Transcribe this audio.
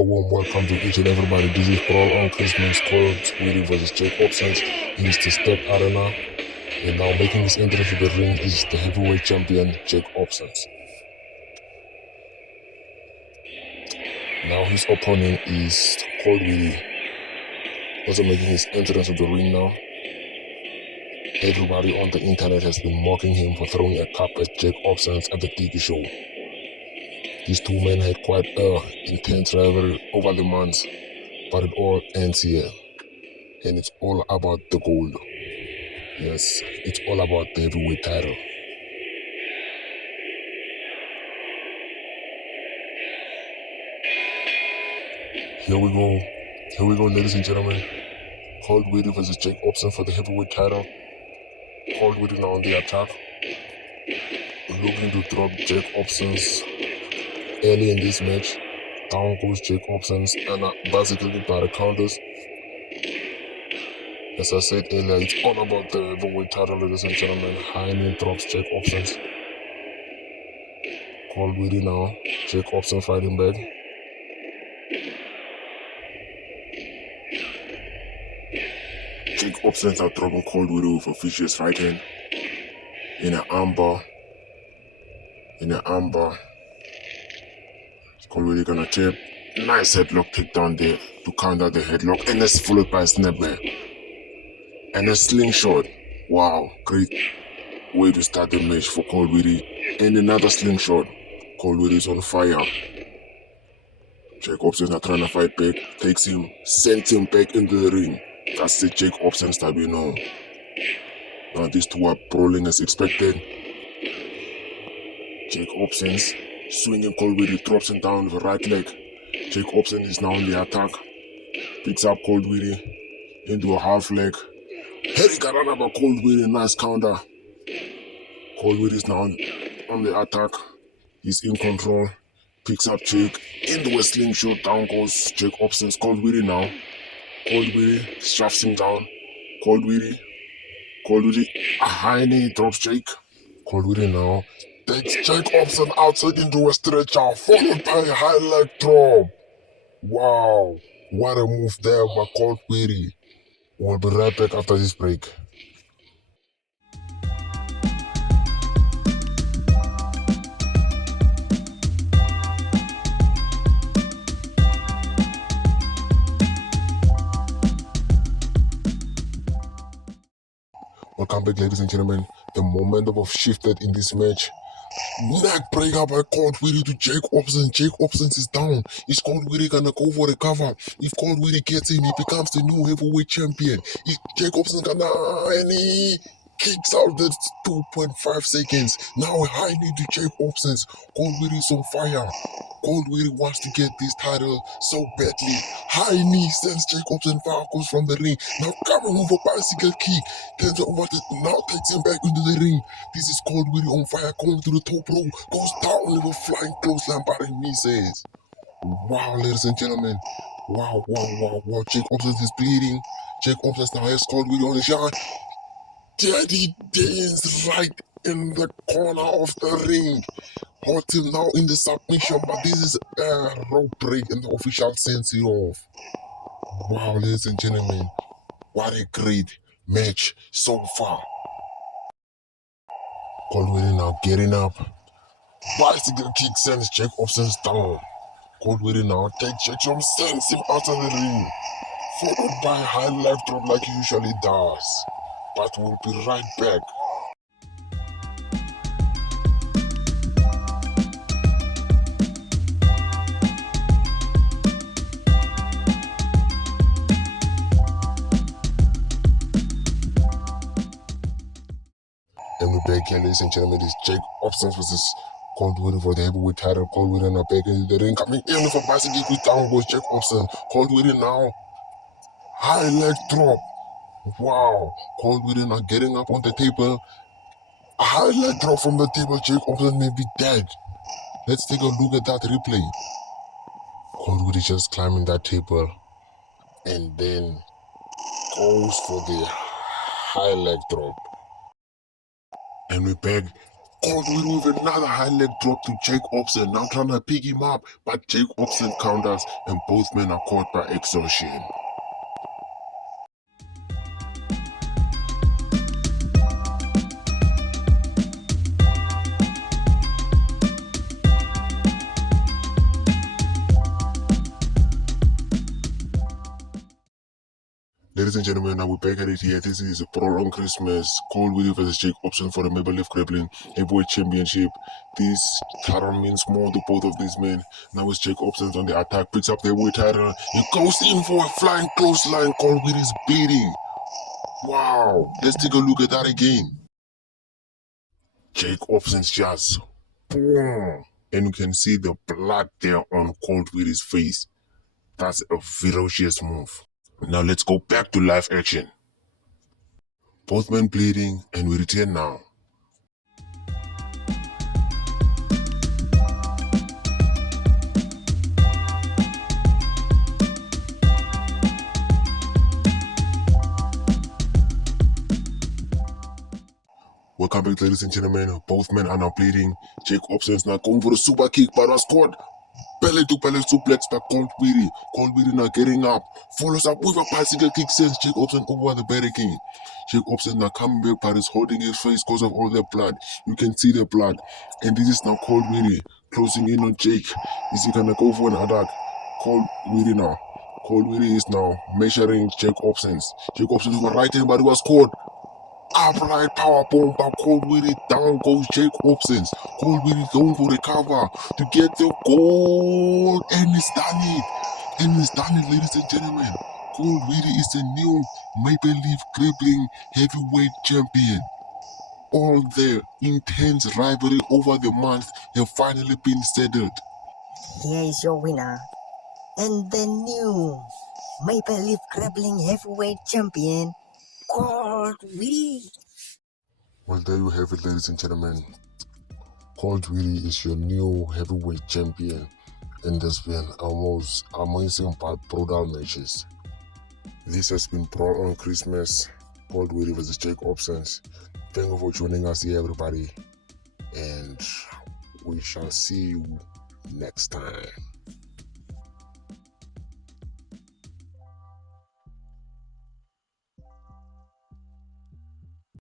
A warm welcome to each and everybody. This is Brawl on Christmas, Cold Weedy versus Jake Obscene. It is the Step Arena, and now making his entrance to the ring is the heavyweight champion, Jake Obscene. Now his opponent is Cold Weedy, also making his entrance to the ring now. Everybody on the internet has been mocking him for throwing a cup at Jake Obscene at the TV show. These two men had quite an intense rivalry over the months, but it all ends here. And it's all about the gold. Yes, it's all about the heavyweight title. Here we go, ladies and gentlemen. Cold Weedy versus Jake Obscene for the heavyweight title. Cold Weedy now on the attack, looking to drop Jake Obscene's early in this match. Down goes Jake Obscene, and basically by the counters. As I said earlier, it's all about the heavyweight title, ladies and gentlemen. High knee drops Jake Obscene. Cold Weedy now. Jake Obscene fighting back. Jake Obscene are dropping Cold Weedy with a vicious right hand. In an armbar. Cold Weedy gonna tap. Nice headlock takedown there to counter the headlock, and it's followed by a snapback. And a slingshot. Wow, great way to start the match for Cold Weedy. And another slingshot. Cold Weedy is on fire. Jake Obscene are trying to fight back. Takes him, sends him back into the ring. That's the Jake Obscene style, you know. Now these two are brawling as expected. Jake Obscene swinging, Cold Weedy drops him down with a right leg. Jake Obscene is now on the attack. Picks up Cold Weedy into a half leg. Heavy Garana by Cold Weedy, nice counter. Cold Weedy is now on the attack. He's in control. Picks up Jake into a slingshot. Down goes Jake Obscene. Cold Weedy now. Cold Weedy shoves him down. Cold Weedy, a high knee drops Jake. Cold Weedy now takes Jake Obscene outside into a stretcher, followed by a high leg drop. Wow, what a move there by Cold Weedy. We'll be right back after this break. Welcome back, ladies and gentlemen. The momentum have shifted in this match. Neck breaker by Cold Weedy to Jake Obscene. Jake Obscene is down. Is Cold Weedy gonna go for the cover? If Cold Weedy gets him, he becomes the new heavyweight champion. Is Jake Obscene gonna, and he kicks out the 2.5 seconds. Now a high knee to Jake Obscene. Cold Weedy is on fire. Cold Weedy wants to get this title so badly. High knee sends Jake Obscene far, goes from the ring. Now coming with a bicycle kick. Turns over now takes him back into the ring. This is Cold Weedy on fire, going to the top rope. Goes down with a flying clothesline, but he misses. Wow, ladies and gentlemen. Wow. Jake Obscene is bleeding. Jake Obscene now has Cold Weedy on the shot. Daddy Dane's right in the corner of the ring. Hold him now in the submission, but this is a rope break and the official sends it off. Wow, ladies and gentlemen, what a great match so far. Cold Weedy now getting up. Bicycle kick sends Jake Obscene down. Cold Weedy now takes Jake Obscene, sends him out of the ring. Followed by a high leg drop like he usually does. But we'll be right back. And we're back here, ladies and gentlemen. This Jake Obscene versus Cold Weedy for the heavyweight title. Cold Weedy now back in the ring, coming in with a bicycle kick. Down goes Jake Obscene. Cold Weedy now high leg drop. Wow, Cold Weedy now getting up on the table. A high leg drop from the table. Jake Obscene may be dead. Let's take a look at that replay. Cold Weedy just climbing that table and then goes for the high leg drop. And we're back. Cold Weedy with another high leg drop to Jake Obscene. Now trying to pick him up, but Jake Obscene counters and both men are caught by exhaustion. Ladies and gentlemen, now we're back at it here. This is Brawl on Christmas. Cold Weedy versus Jake Obscene for the Maple Leaf Grappling Heavyweight Championship. This title means more to both of these men. Now it's Jake Obscene on the attack, picks up the heavyweight title. He goes in for a flying clothesline. Cold Weedy is bleeding. Wow, let's take a look at that again. Jake Obscene's just boom. And you can see the blood there on Cold Weedy's face. That's a ferocious move. Now let's go back to live action. Both men bleeding, and we return now. Welcome back, ladies and gentlemen. Both men are now bleeding. Jake Obscene's now going for a super kick, but was caught. Belly to belly suplex by Cold Weedy. Cold Weedy now getting up. Follows up with a bicycle kick, sends Jake Obscene over the barricade. Jake Obscene now coming back, but is holding his face because of all the blood. You can see the blood. And this is now Cold Weedy closing in on Jake. Is he gonna go for an attack? Cold Weedy now. Cold Weedy is now measuring Jake Obscene. Jake Obscene was right hand, but he was caught. Upright power bomb by Cold Weedy. Down goes Jake Obscene. Cold Weedy going for the cover to get the goal. And he's done it. And he's done it, ladies and gentlemen. Cold Weedy is the new Maple Leaf Grappling Heavyweight Champion. All the intense rivalry over the months have finally been settled. Here is your winner and the new Maple Leaf Grappling Heavyweight Champion, Cold Weedy. Well, there you have it, ladies and gentlemen. Cold Weedy is your new heavyweight champion, and there's been almost amazing but brutal matches. This has been Brawl on Christmas. Cold Weedy versus Jake Obscene. Thank you for joining us here, everybody, and we shall see you next time.